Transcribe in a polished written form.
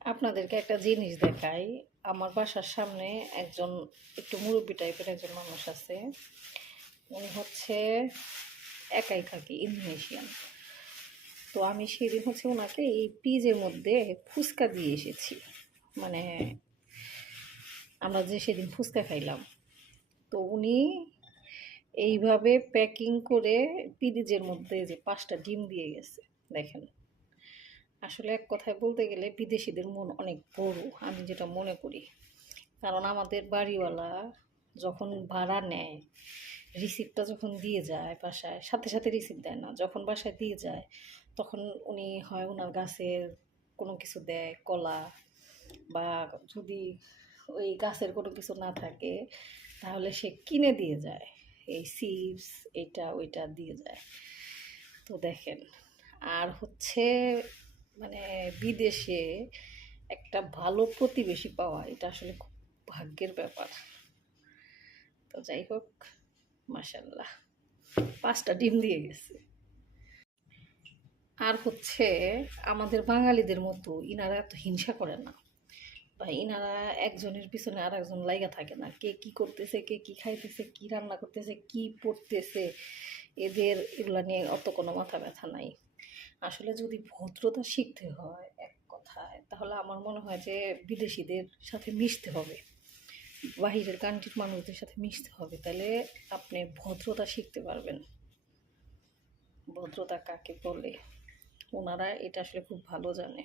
আপনাদেরকে একটা জিনিস দেখাই। আমার বাসার সামনে একজন একটু মুরব্বী টাইপের একজন মানুষ আছে। উনি হচ্ছে একাই থাকে, ইন্দোনেশিয়ান। তো আমি সেদিন হচ্ছে ওনাকে এই পিজের মধ্যে ফুচকা দিয়ে এসেছি। মানে আমরা যে সেদিন ফুচকা খাইলাম, তো উনি এইভাবে প্যাকিং করে পিজের মধ্যে যে 5টা ডিম দিয়ে গেছে। দেখেন, আসলে এক কথায় বলতে গেলে বিদেশিদের মন অনেক বড়, আমি যেটা মনে করি। কারণ আমাদের বাড়িওয়ালা যখন ভাড়া নেয়, রিসিপ্টটা যখন দিয়ে যায় বাসায়, সাথে সাথে রিসিপ্ট দেয় না, যখন বাসায় দিয়ে যায় তখন উনি হয় ওনার গাছের কোনো কিছু দেয়, কলা, বা যদি ওই গাছের কোনো কিছু না থাকে তাহলে সে কিনে দিয়ে যায়, এই চিপস এটা ওইটা দিয়ে যায়। তো দেখেন, আর হচ্ছে মানে বিদেশে একটা ভালো প্রতিবেশী পাওয়া এটা আসলে খুব ভাগ্যের ব্যাপার। তো যাই হোক, মাশাল্লাহ 5টা ডিম দিয়ে গেছে। আর হচ্ছে আমাদের বাঙালিদের মতো ইনারা এত হিংসা করে না, বা ইনারা একজনের পিছনে আর একজন লাইগা থাকে না, কে কি করতেছে, কে কি খাইতেছে, কি রান্না করতেছে, কি পড়তেছে, এদের এগুলা নিয়ে অত কোনো মাথা ব্যথা নাই। আসলে যদি ভদ্রতা শিখতে হয় এক কথায়, তাহলে আমার মনে হয় যে বিদেশিদের সাথে মিশতে হবে, বাহিরের কান্ট্রির মানুষদের সাথে মিশতে হবে, তাহলে আপনি ভদ্রতা শিখতে পারবেন। ভদ্রতা কাকে বলে ওনারা এটা আসলে খুব ভালো জানে।